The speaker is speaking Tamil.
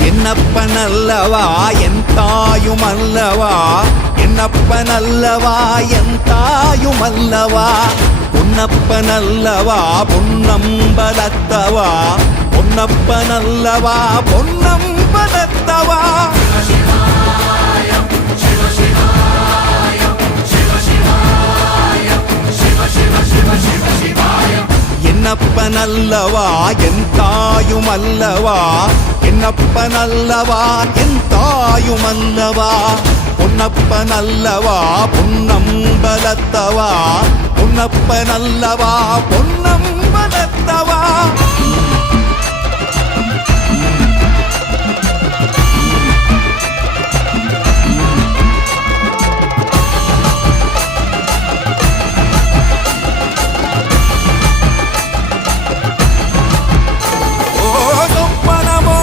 என்னப்பனல்லவா என் தாயுமல்லவா, என்னப்பனல்லவா என் தாயுமல்லவா, பொன்னப்பனல்லவா பொன்னம்பலத்தவா, பொன்னப்பனல்லவா பொன்னம்பலத்தவா. என்னப்பனல்லவா என் தாயுமல்லவா, என்னப்பனல்லவா என் தாயுமல்லவா, பொன்னப்பனல்லவா பொன்னம்பலத்தவா, பொன்னப்பனல்லவா பொன்னம்பலத்தவா.